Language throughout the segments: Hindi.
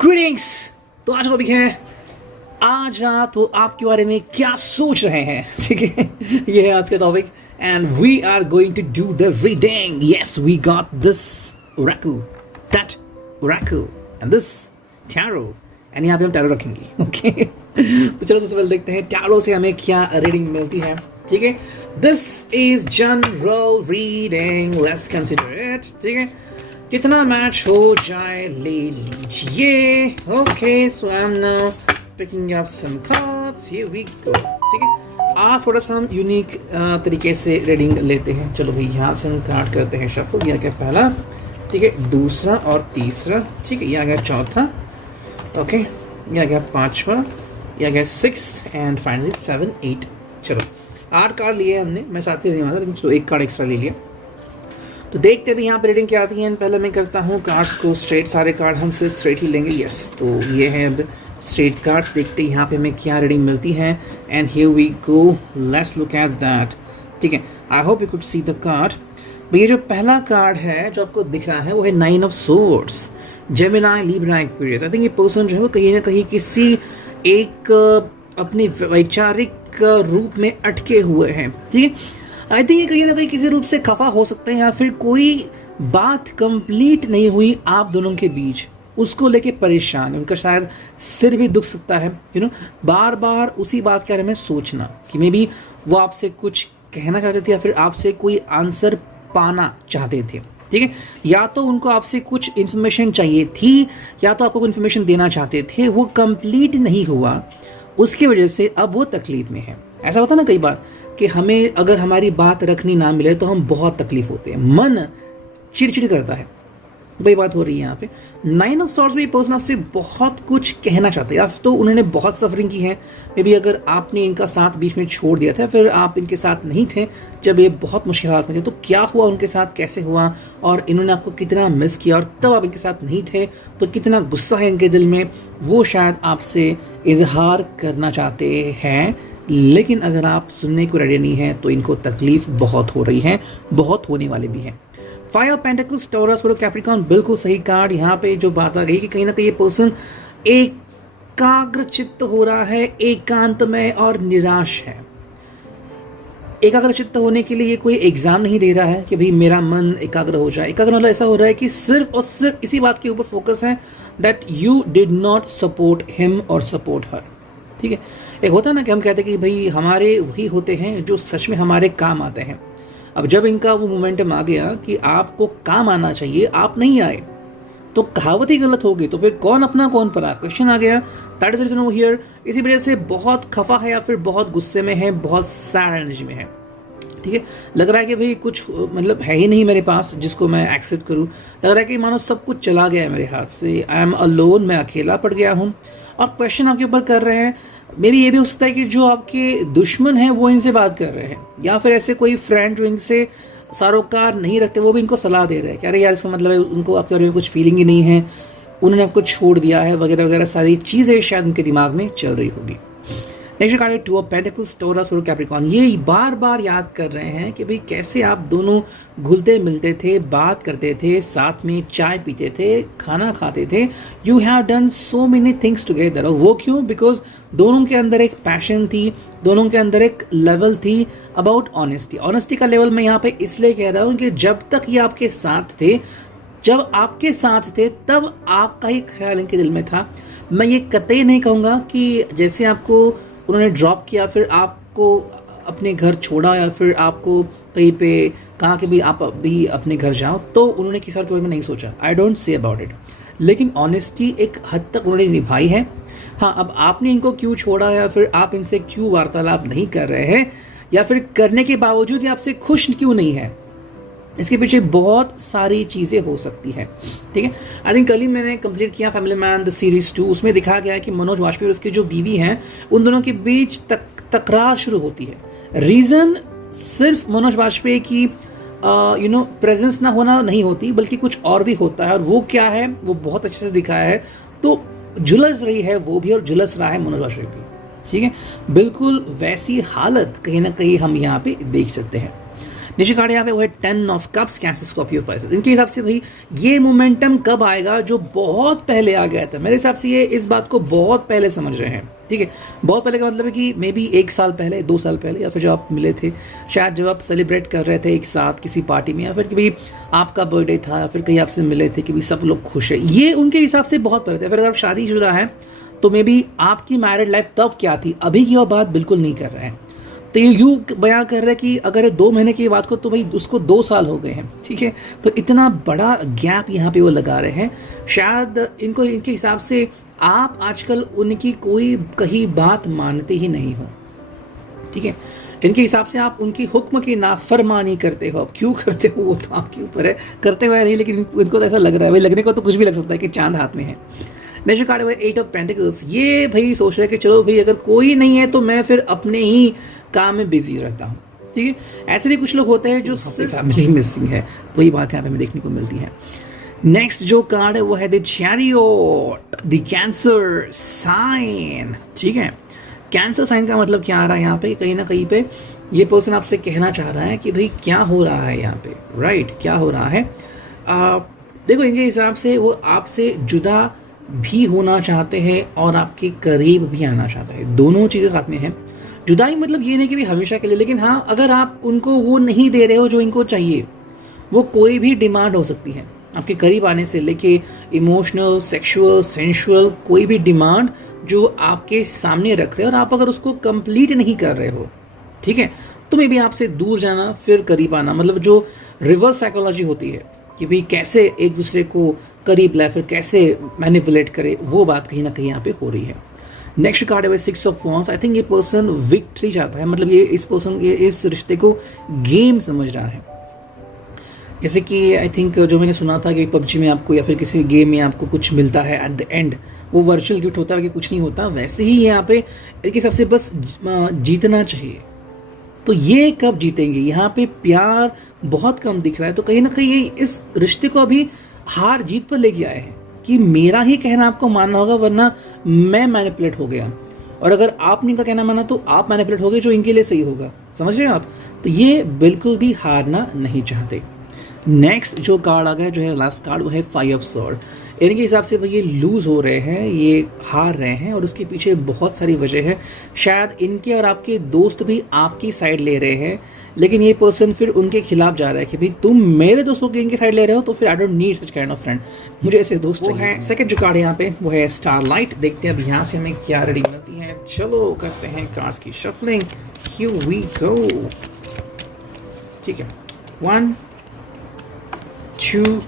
ग्रीटिंग्स। तो आज टॉपिक है आज रात तो आपके बारे में क्या सोच रहे हैं। ठीक है, ये है आज का topic and we are going to do the reading. Yes, we got this oracle, that oracle and this tarot and यहाँ पे हम टैरो रखेंगे। ओके तो चलो सबसे पहले देखते हैं टैरो से हमें क्या रीडिंग मिलती है। ठीक है, this is general reading, let's consider it. ठीक है, कितना मैच हो जाए ले लीजिए। Okay so I am now picking up some cards, here we go. ठीक है, आज थोड़ा सा हम यूनिक तरीके से रीडिंग लेते हैं। चलो भाई यहाँ से हम कार्ड करते हैं शफल। यह क्या पहला, ठीक है, दूसरा और तीसरा। ठीक है, यह गया चौथा। ओके, यह गया पांचवा, यह गया 6 एंड फाइनली 7 8। चलो 8 कार्ड लिए हमने, मैं साथ ही नहीं माना लेकिन चलो एक कार्ड एक्स्ट्रा ले लिया। तो देखते भी यहाँ पे रीडिंग क्या आती है। पहले मैं करता हूँ कार्ड्स को स्ट्रेट, सारे कार्ड हम सिर्फ स्ट्रेट ही लेंगे। यस, तो ये है अब स्ट्रेट कार्ड्स। देखते हैं यहाँ पे हमें क्या रीडिंग मिलती है and here we go, let's look at that. ठीक है, I hope you could see the card. ये जो पहला कार्ड है जो आपको दिख रहा है वो है 9 of swords, Gemini Libra Aquarius. I think ये पर्सन जो है वो कहीं ना कहीं किसी एक अपने वैचारिक रूप में अटके हुए हैं। ठीक है, आई थिंक ये कहीं ना कहीं किसी रूप से खफा हो सकते हैं या फिर कोई बात कंप्लीट नहीं हुई आप दोनों के बीच, उसको लेके परेशान है। उनका शायद सिर भी दुख सकता है, यू नो, बार बार उसी बात के बारे में सोचना कि मे बी वो आपसे कुछ कहना चाहते थे या फिर आपसे कोई आंसर पाना चाहते थे। ठीक है, या तो उनको आपसे कुछ इन्फॉर्मेशन चाहिए थी या तो आपको इन्फॉर्मेशन देना चाहते थे, वो कंप्लीट नहीं हुआ, उसकी वजह से अब वो तकलीफ में है। ऐसा होता ना कई बार कि हमें अगर हमारी बात रखनी ना मिले तो हम बहुत तकलीफ होते हैं, मन चिड़चिड़ करता है। वही बात हो रही है यहाँ पे। 9 ऑफ सॉर्ड्स में ये पर्सन आपसे बहुत कुछ कहना चाहते हैं या तो उन्होंने बहुत सफरिंग की है। मे बी अगर आपने इनका साथ बीच में छोड़ दिया था, फिर आप इनके साथ नहीं थे जब ये बहुत मुश्किल हालत में थे, तो क्या हुआ उनके साथ, कैसे हुआ और इन्होंने आपको कितना मिस किया, और तब आप इनके साथ नहीं थे तो कितना गुस्सा है इनके दिल में, वो शायद आपसे इजहार करना चाहते हैं। लेकिन अगर आप सुनने को रेडी नहीं हैं तो इनको तकलीफ बहुत हो रही है, बहुत होने वाले भी हैं। 5 ऑफ पेंटिकल्स, टॉरस और कैप्रिकॉर्न, बिल्कुल सही कार्ड। यहाँ पे जो बात आ गई कि कहीं ना कहीं ये पर्सन एकाग्र चित्त हो रहा है, एकांत में और निराश है। एकाग्र चित्त होने के लिए ये कोई एग्जाम नहीं दे रहा है कि भाई मेरा मन एकाग्र हो जाए। एकाग्र मतलब ऐसा हो रहा है कि सिर्फ और सिर्फ इसी बात के ऊपर फोकस है that you did not support him और सपोर्ट हर। ठीक है, एक होता है ना कि हम कहते हैं कि भाई हमारे वही होते हैं जो सच में हमारे काम आते हैं। अब जब इनका वो मोमेंटम आ गया कि आपको काम आना चाहिए, आप नहीं आए, तो कहावत ही गलत होगी। तो फिर कौन अपना कौन परा, क्वेश्चन आ गया। That is reason over here. इसी वजह से बहुत खफा है या फिर बहुत गुस्से में है, बहुत सैड एनर्जी में है। ठीक है, लग रहा है कि भाई कुछ मतलब है ही नहीं मेरे पास जिसको मैं एक्सेप्ट करूं। लग रहा है कि मानो सब कुछ चला गया है मेरे हाथ से, आई एम अलोन, मैं अकेला पड़ गया हूं। और क्वेश्चन आपके ऊपर कर रहे हैं, मे बी ये भी हो सकता है कि जो आपके दुश्मन हैं वो इनसे बात कर रहे हैं, या फिर ऐसे कोई फ्रेंड जो इनसे सरोकार नहीं रखते वो भी इनको सलाह दे रहे हैं कि अरे यार, इसका मतलब है उनको आपके बारे में कुछ फीलिंग ही नहीं है, उन्होंने आपको छोड़ दिया है, वगैरह वगैरह सारी चीज़ें शायद उनके दिमाग में चल रही होगी। नेक्स्ट कार्ड है 2 ऑफ पेंटिकल्स, टॉरस और कैप्रिकॉर्न। ये बार बार याद कर रहे हैं कि भाई कैसे आप दोनों घुलते मिलते थे, बात करते थे, साथ में चाय पीते थे, खाना खाते थे। You have done so many things together. और वो क्यों? बिकॉज दोनों के अंदर एक पैशन थी, दोनों के अंदर एक लेवल थी अबाउट ऑनेस्टी। ऑनेस्टी का लेवल मैं यहाँ पे इसलिए कह रहा हूँ कि जब तक ये आपके साथ थे, जब आपके साथ थे तब आपका ही ख्याल इनके दिल में था। मैं ये कतई नहीं कहूँगा कि जैसे आपको उन्होंने ड्रॉप किया, फिर आपको अपने घर छोड़ा या फिर आपको कहीं पे कहा कि भाई आप अभी अपने घर जाओ, तो उन्होंने किसी और के बारे में नहीं सोचा। I don't say about it. लेकिन ऑनेस्टी एक हद तक उन्होंने निभाई है। हाँ, अब आपने इनको क्यों छोड़ा या फिर आप इनसे क्यों वार्तालाप नहीं कर रहे हैं या फिर करने के बावजूद ये आपसे खुश क्यों नहीं है, इसके पीछे बहुत सारी चीज़ें हो सकती है। ठीक है, आई थिंक कल ही मैंने कंप्लीट किया फैमिली मैन द सीरीज 2। उसमें दिखाया गया है कि मनोज वाजपेयी और उसकी जो बीवी हैं, उन दोनों के बीच तकरार शुरू होती है। रीज़न सिर्फ मनोज वाजपेयी की प्रेजेंस ना होना नहीं होती, बल्कि कुछ और भी होता है। और वो क्या है वो बहुत अच्छे से दिखाया है। तो झुलस रही है वो भी और झुलस रहा है मनोज वाजपेयी भी। ठीक है, बिल्कुल वैसी हालत कहीं ना कहीं हम यहाँ पे देख सकते हैं। नीचे कार्ड यहाँ पे वो है 10 of cups, cancer, Scorpio, Pisces. इनके हिसाब से भाई ये मोमेंटम कब आएगा जो बहुत पहले आ गया था। मेरे हिसाब से ये इस बात को बहुत पहले समझ रहे हैं, ठीक है। बहुत पहले का मतलब है कि मे बी 1 साल पहले, 2 साल पहले, या फिर जब आप मिले थे, शायद जब आप सेलिब्रेट कर रहे थे एक साथ किसी पार्टी में, या फिर कि भाई आपका बर्थडे था, या फिर कहीं आपसे मिले थे कि भाई सब लोग खुश है। ये उनके हिसाब से बहुत पहले थे। फिर अगर आप शादीशुदा हैं तो मे बी आपकी मैरिड लाइफ तब क्या थी, अभी की वो बात बिल्कुल नहीं कर रहे हैं। तो ये यूँ बयां कर रहे हैं कि अगर 2 महीने की बात को तो भाई उसको 2 साल हो गए हैं, ठीक है। तो इतना बड़ा गैप यहाँ पे वो लगा रहे हैं। शायद इनको इनके हिसाब से आप आजकल उनकी कोई कही बात मानते ही नहीं हो, ठीक है। इनके हिसाब से आप उनकी हुक्म की नाफरमानी करते हो। अब क्यों करते हो वो तो आपके ऊपर है, करते हुए नहीं, लेकिन इनको तो ऐसा लग रहा है। भाई लगने को तो कुछ भी लग सकता है कि चांद हाथ में है। नेक्स्ट कार्ड है 8 ऑफ पेंटिकल्स। ये भाई सोच रहे हैं कि चलो भाई अगर कोई नहीं है तो मैं फिर अपने ही काम में बिजी रहता हूँ, ठीक है। ऐसे भी कुछ लोग होते हैं जो सिर्फ फैमिली मिसिंग है, वही बात यहाँ पे हमें देखने को मिलती है। नेक्स्ट जो कार्ड है वो है the chariot, the cancer sign, ठीक है। कैंसर साइन का मतलब क्या आ रहा है यहाँ पे, कहीं ना कहीं पे ये पर्सन आपसे कहना चाह रहा है कि भाई क्या हो रहा है यहाँ पे, राइट, क्या हो रहा है। देखो इनके हिसाब से वो आपसे जुदा भी होना चाहते हैं और आपके करीब भी आना चाहते हैं, दोनों चीज़ें साथ में हैं। जुदाई मतलब ये नहीं कि भी हमेशा के लिए, लेकिन हाँ अगर आप उनको वो नहीं दे रहे हो जो इनको चाहिए, वो कोई भी डिमांड हो सकती है आपके करीब आने से लेके इमोशनल, सेक्सुअल, सेंशुअल, कोई भी डिमांड जो आपके सामने रख रहे हो और आप अगर उसको कंप्लीट नहीं कर रहे हो, ठीक है, तो मे बी आपसे दूर जाना फिर करीब आना, मतलब जो रिवर्स साइकोलॉजी होती है कि भाई कैसे एक दूसरे को करीब लाए, फिर कैसे मैनिपुलेट करे, वो बात कहीं ना कहीं यहाँ पे हो रही है। नेक्स्ट कार्ड है 6 ऑफ वॉन्ड्स। आई थिंक ये पर्सन विक्ट्री चाहता है, मतलब ये इस पर्सन ये इस रिश्ते को गेम समझ रहा है। जैसे कि आई थिंक जो मैंने सुना था कि पबजी में आपको या फिर किसी गेम में आपको कुछ मिलता है एट द एंड, वो वर्चुअल गिफ्ट होता है कि कुछ नहीं होता, वैसे ही यहाँ पे इनके सबसे बस जीतना चाहिए। तो ये कब जीतेंगे, यहाँ पे प्यार बहुत कम दिख रहा है। तो कहीं ना कहीं ये इस रिश्ते को अभी हार जीत पर लेके आए हैं कि मेरा ही कहना आपको मानना होगा, वरना मैं मैनिपुलेट हो गया, और अगर आपने इनका कहना माना तो आप मैनिपुलेट हो गए, जो इनके लिए सही होगा। समझ रहे हैं आप। तो ये बिल्कुल भी हारना नहीं चाहते। नेक्स्ट जो कार्ड आ गया, जो है लास्ट कार्ड, वो है 5 ऑफ स्वॉर्ड। इनके हिसाब से भाई ये लूज हो रहे हैं, ये हार रहे हैं, और उसके पीछे बहुत सारी वजह है। शायद इनके और आपके दोस्त भी आपकी साइड ले रहे हैं, लेकिन ये पर्सन फिर उनके खिलाफ जा रहा है कि भाई तुम मेरे दोस्तों की इनकी साइड ले रहे हो, तो फिर I don't need such kind of friend, मुझे ऐसे दोस्त चाहिए। सेकंड जो कार्ड यहाँ पे वो है स्टारलाइट। देखते हैं अब यहाँ से हमें क्या रेडी मिलती है। चलो करते हैं कार्ड्स की शफलिंग। हियर वी गो, ठीक है। 1 2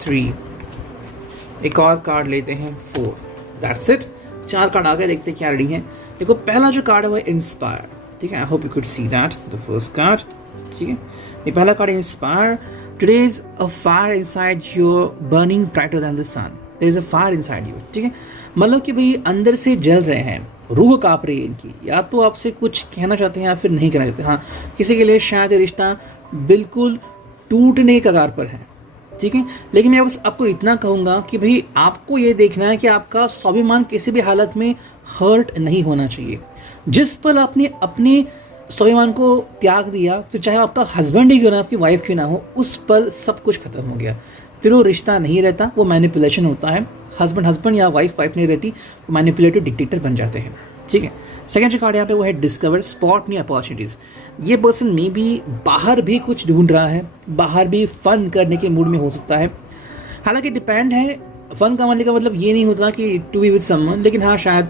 3, एक और कार्ड लेते हैं 4, दैट्स इट। 4 कार्ड आ गए, देखते हैं क्या रेडी है। देखो पहला जो कार्ड है वो इंस्पायर, ठीक है। I hope you could see that, the first card, ठीक है। ये पहला card inspire. Today is a fire inside you burning brighter than the sun, there is a fire inside you, ठीक है। मतलब कि भाई अंदर से जल रहे हैं, रूह कांप रही है इनकी, या तो आपसे कुछ कहना चाहते हैं या फिर नहीं कहना चाहते। हाँ, किसी के लिए शायद ये रिश्ता बिल्कुल टूटने के कगार पर है, ठीक है। लेकिन मैं बस आपको इतना कहूँगा कि भाई आपको ये देखना है कि आपका स्वाभिमान किसी भी हालत में हर्ट नहीं होना चाहिए। जिस पल आपने अपने स्वाभिमान को त्याग दिया, फिर चाहे आपका हस्बैंड ही क्यों ना, आपकी वाइफ क्यों ना हो, उस पल सब कुछ खत्म हो गया। फिर वो रिश्ता नहीं रहता, वो मैनिपुलेशन होता है। हस्बैंड या वाइफ नहीं रहती, वो मैनिपुलेटिव डिक्टेटर बन जाते हैं, ठीक है। सेकंड जो कार्ड यहाँ पे वो है डिस्कवर, स्पॉट न्यू अपॉर्चुनिटीज। ये पर्सन में भी बाहर भी कुछ ढूंढ रहा है, बाहर भी फन करने के मूड में हो सकता है। हालांकि डिपेंड है, फन कमाने का मतलब ये नहीं होता कि टू बी विद समवन, लेकिन हाँ शायद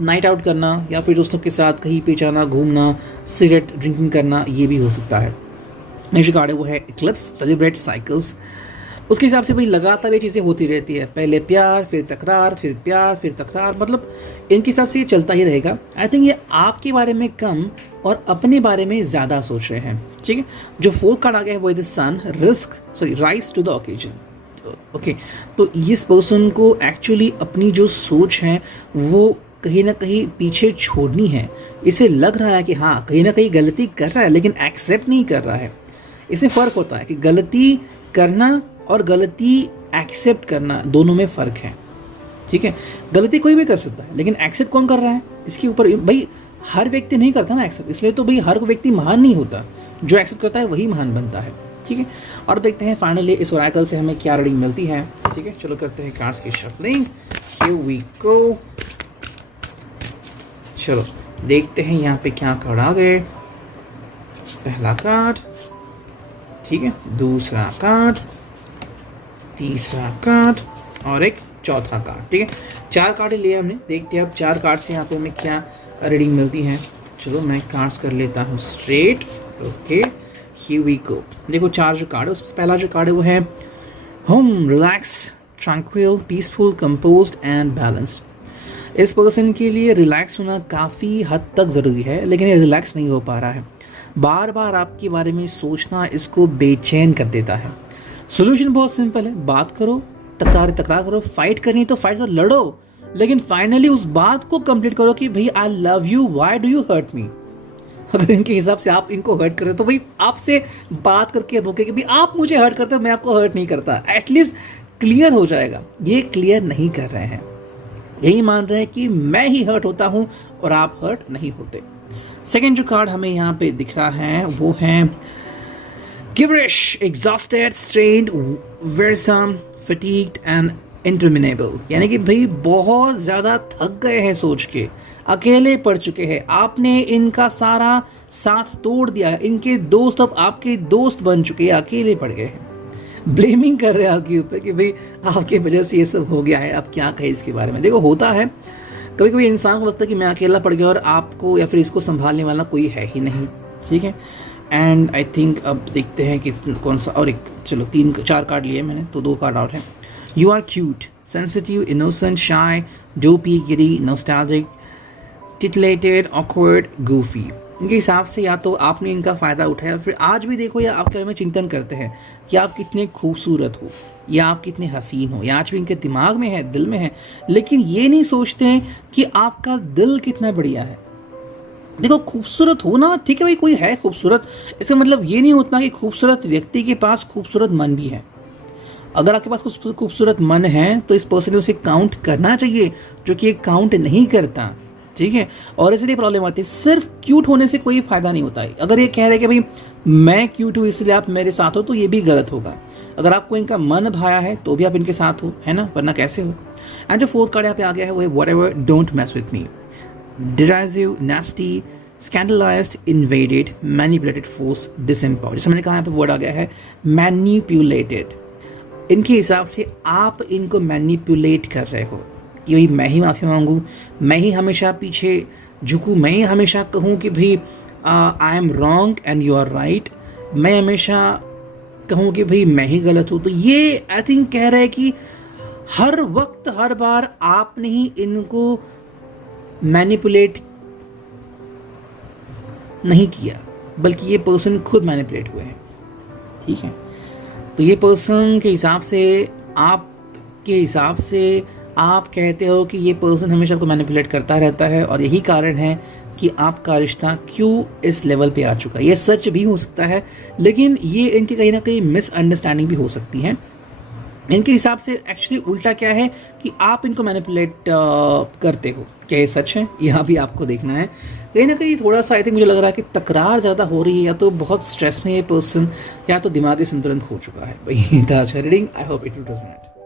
नाइट आउट करना या फिर दोस्तों के साथ कहीं पे जाना, घूमना, सिगरेट ड्रिंकिंग करना, ये भी हो सकता है। नेक्स्ट कार्ड है वो है इक्लिप्स, सेलिब्रेट साइकिल्स। उसके हिसाब से भाई लगातार ये चीज़ें होती रहती है, पहले प्यार, फिर तकरार, फिर प्यार, फिर तकरार, मतलब इनके हिसाब से ये चलता ही रहेगा। आई थिंक ये आपके बारे में कम और अपने बारे में ज़्यादा सोच रहे हैं, ठीक है। जो 4 कार्ड आ गया है वो है the sun, rise to the occasion. Okay, तो इस पर्सन को एक्चुअली अपनी जो सोच है वो कहीं ना कहीं पीछे छोड़नी है। इसे लग रहा है कि हाँ कहीं ना कहीं गलती कर रहा है, लेकिन एक्सेप्ट नहीं कर रहा है। इसमें फ़र्क होता है कि गलती करना और गलती एक्सेप्ट करना, दोनों में फ़र्क है, ठीक है। गलती कोई भी कर सकता है, लेकिन एक्सेप्ट कौन कर रहा है, इसके ऊपर भाई हर व्यक्ति नहीं करता ना एक्सेप्ट। इसलिए तो भाई हर व्यक्ति महान नहीं होता। जो एक्सेप्ट करता है वही महान बनता है, ठीक है। और देखते हैं फाइनली इस ओरेकल से हमें क्या रीडिंग मिलती है, ठीक है। चलो करते हैं कार्ड्स की शफलिंग, हियर वी गो। चलो देखते हैं यहाँ पे क्या कार्ड आ गए। पहला कार्ड, ठीक है, दूसरा कार्ड, तीसरा कार्ड और एक चौथा कार्ड, ठीक है। 4 कार्ड लिया हमने। देखते हैं अब 4 कार्ड से यहाँ पे हमें क्या रीडिंग मिलती है। चलो मैं कार्ड्स कर लेता हूँ straight, okay, here we go. देखो 4 जो कार्ड है उसमें पहला जो कार्ड है वो है home, relax, tranquil, peaceful, composed and balanced. इस पर्सन के लिए रिलैक्स होना काफ़ी हद तक ज़रूरी है, लेकिन ये रिलैक्स नहीं हो पा रहा है। बार बार आपके बारे में सोचना इसको बेचैन कर देता है। सोल्यूशन बहुत सिंपल है, बात करो, तकरार करो, फाइट करनी तो फाइट करो, लड़ो, लेकिन फाइनली उस बात को कंप्लीट करो कि भाई I love you, why do you hurt me. अगर इनके हिसाब से आप इनको हर्ट करते हो तो भाई आपसे बात करके रोके कि भाई आप मुझे हर्ट करते हो, मैं आपको हर्ट नहीं करता। एटलीस्ट क्लियर हो जाएगा। ये क्लियर नहीं कर रहे हैं, यही मान रहे हैं कि मैं ही हर्ट होता हूं और आप हर्ट नहीं होते। सेकेंड जो कार्ड हमें यहाँ पे दिख रहा है वो है gibberish, exhausted, strained, wearisome, fatigued and interminable. यानी कि भाई बहुत ज़्यादा थक गए हैं सोच के, अकेले पड़ चुके हैं, आपने इनका सारा साथ तोड़ दिया है, इनके दोस्त अब आपके दोस्त बन चुके हैं, अकेले पड़ गए हैं, ब्लेमिंग कर रहे हैं आपके ऊपर कि भाई आपके वजह से ये सब हो गया है, अब क्या कहें इसके बारे में। देखो होता है कभी कभी इंसान को लगता है कि मैं अकेला पड़ गया और आपको या फिर इसको संभालने वाला कोई है ही नहीं, ठीक है। एंड आई थिंक अब देखते हैं कि कौन सा और एक, चलो 4 कार्ड लिए मैंने तो 2 कार्ड आउट है। You are cute, sensitive, innocent, shy, dopey, गिरी, नॉस्टैल्जिक, टिटलेटेड, ऑकवर्ड, गूफी। इनके हिसाब से या तो आपने इनका फ़ायदा उठाया, फिर आज भी देखो या आपके बारे में चिंतन करते हैं कि आप कितने खूबसूरत हो या आप कितने हसीन हो, या आज भी इनके दिमाग में है, दिल में है, लेकिन ये नहीं सोचते हैं कि आपका दिल कितना बढ़िया है। देखो खूबसूरत हो ना, ठीक है भाई, कोई है खूबसूरत, इसका मतलब ये नहीं होता कि खूबसूरत व्यक्ति के पास खूबसूरत मन भी है। अगर आपके पास कुछ खूबसूरत मन है तो इस पर्सन ने उसे काउंट करना चाहिए, जो कि एक काउंट नहीं करता, ठीक है। और इसलिए प्रॉब्लम आती है, सिर्फ क्यूट होने से कोई फायदा नहीं होता है। अगर ये कह रहे हैं कि भाई मैं क्यूट हूँ इसलिए आप मेरे साथ हो, तो ये भी गलत होगा। अगर आपको इनका मन भाया है तो भी आप इनके साथ हो, है ना, वरना कैसे हो। एंड जो 4th कार्ड यहाँ पे आ गया है वो है whatever don't mess with me, derisive, nasty, scandalized, invaded, manipulated, force, disempowered. जैसे मैंने कहा यहाँ पे वर्ड आ गया है मैनिपुलेटेड। इनके हिसाब से आप इनको मैनिपुलेट कर रहे हो, यही मैं ही माफ़ी मांगूँ, मैं ही हमेशा पीछे झुकूँ, मैं ही हमेशा कहूँ कि भाई I am wrong and you are right, मैं हमेशा कहूँ कि भाई मैं ही गलत हूँ। तो ये आई थिंक कह रहे हैं कि हर वक्त हर बार आपने ही इनको मैनिपुलेट नहीं किया, बल्कि ये पर्सन खुद मैनिपुलेट हुए हैं, ठीक है। तो ये पर्सन के हिसाब से, आपके हिसाब से आप कहते हो कि ये पर्सन हमेशा आपको मैनिपुलेट करता रहता है, और यही कारण है कि आपका रिश्ता क्यों इस लेवल पे आ चुका है। ये सच भी हो सकता है, लेकिन ये इनकी कहीं ना कहीं मिसअंडरस्टैंडिंग भी हो सकती है। इनके हिसाब से एक्चुअली उल्टा क्या है कि आप इनको मैनिपुलेट करते हो। क्या ये सच है? यहाँ भी आपको देखना है। कहीं ना कहीं थोड़ा सा आई थिंक मुझे लग रहा है कि तकरार ज़्यादा हो रही है, या तो बहुत स्ट्रेस में ये पर्सन, या तो दिमागी संतुलन खो चुका है। भाई था reading, I hope it does not.